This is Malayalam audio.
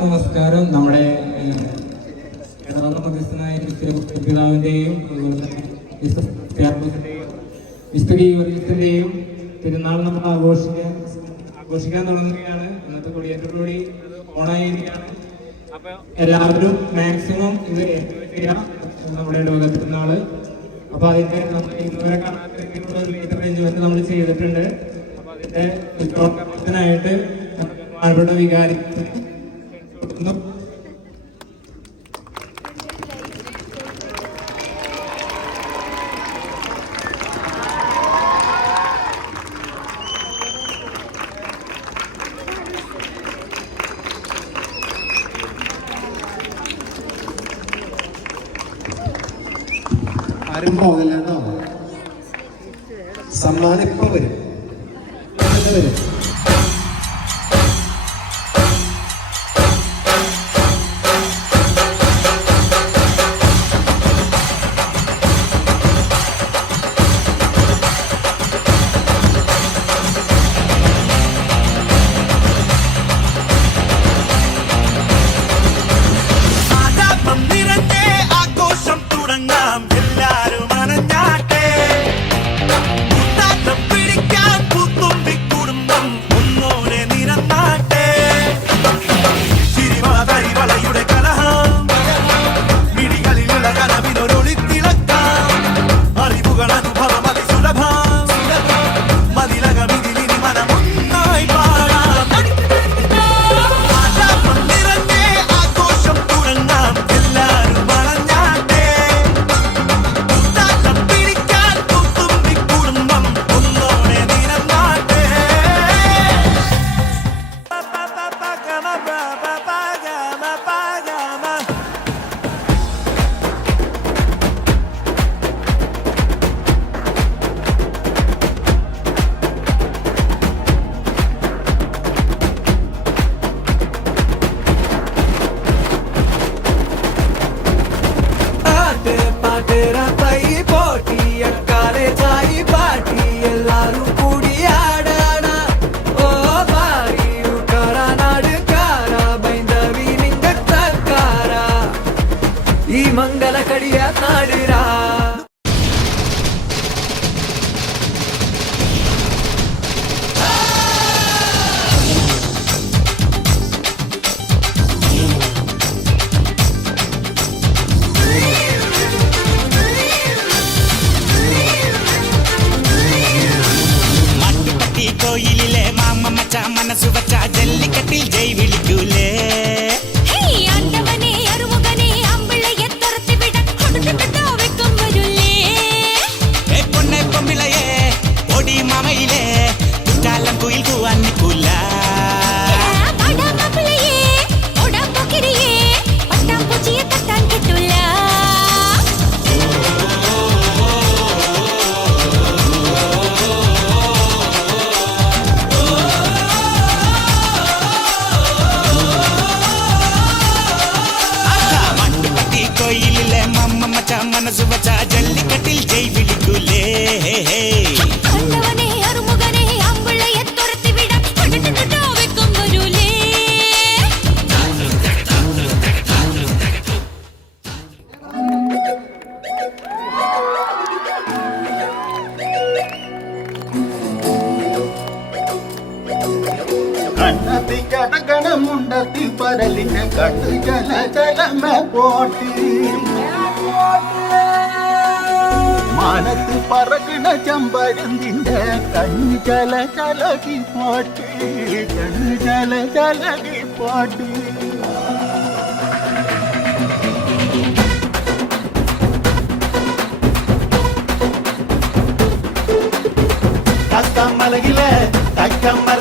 നമസ്കാരം. നമ്മുടെ ഇടവക മധ്യസ്ഥനായ പിതാവിന്റെയും തിരുനാൾ നമ്മൾ ആഘോഷിക്കാൻ ആഘോഷിക്കാൻ തുടങ്ങുകയാണ്. ഇന്നത്തെ കൊടിയേറ്റോടുകൂടി ഓണായിരിക്കുകയാണ്. അപ്പോൾ എല്ലാവരും മാക്സിമം ഇത് എൻജോയ് ചെയ്യാം നമ്മുടെ ലോക തിരുനാൾ. അപ്പോൾ അതിന്റെ നമ്മൾ ഇന്നുവരെ കാണാത്ത നമ്മൾ ചെയ്തിട്ടുണ്ട്. അപ്പോൾ അതിന്റെ ഉദ്ഘാടനത്തിനായിട്ട് ബഹുമാനപ്പെട്ട വികാരി. ആരും പോകല്ല കേട്ടോ സമ്മാനം ഇപ്പൊ വരും. വരും. வலையுடைய tera మచ మనసు వచ్చ జల్లికటిల్ జై வச்சா மனசு வச்சா ஜல்லிக்கட்டில் ஜெய் விழிக்குலே. கண்ணதி கடகண முண்டத்தில் பரலின கட்டு ஜல ஜலம போட்டி. വരൂലേ കണ്ണത്തി കടകണമുണ്ടത്തി പരലിന കണ്ണു ജല ജലമ പോട്ടി മാനത്ത് പറകണ ചമ്പരന്തിന്റെ കണ്ണു ജല ജലകി പോട്ടി കണ്ണു ജല ജലകി പോട്ടി തക്കമലകിലെ തക്കമ്മ